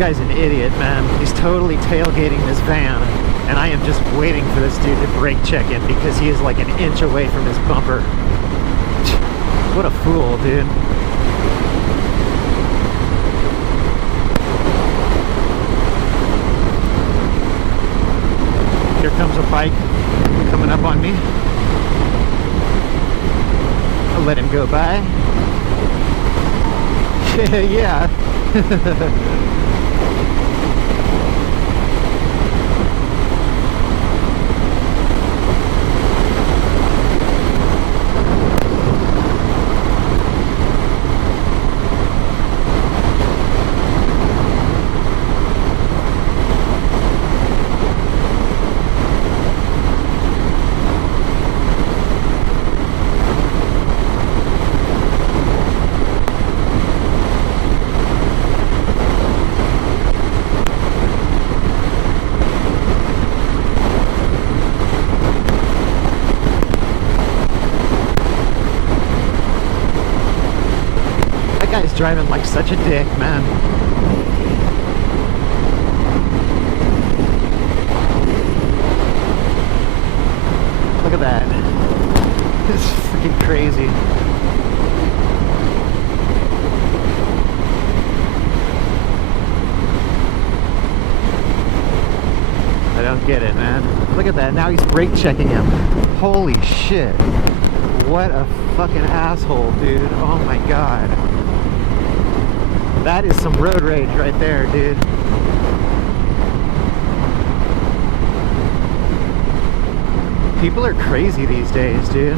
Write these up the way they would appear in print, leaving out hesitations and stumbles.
guy's an idiot, man. He's totally tailgating this van, and I am just waiting for this dude to brake check him because he is like an inch away from his bumper. What a fool, dude. Here comes a bike coming up on me. I'll let him go by. Yeah. That guy's driving like such a dick, man. Look at that. It's freaking crazy. I don't get it, man. Look at that. Now he's brake checking him. Holy shit. What a fucking asshole, dude. Oh my god. That is some road rage right there, dude. People are crazy these days, dude.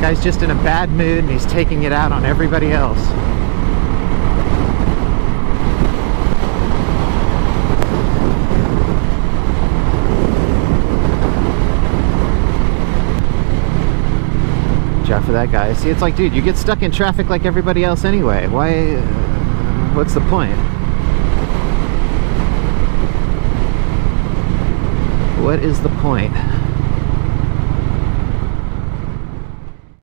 Guy's just in a bad mood and he's taking it out on everybody else. For that guy. See, it's like, dude, you get stuck in traffic like everybody else anyway. Why? What's the point? What is the point?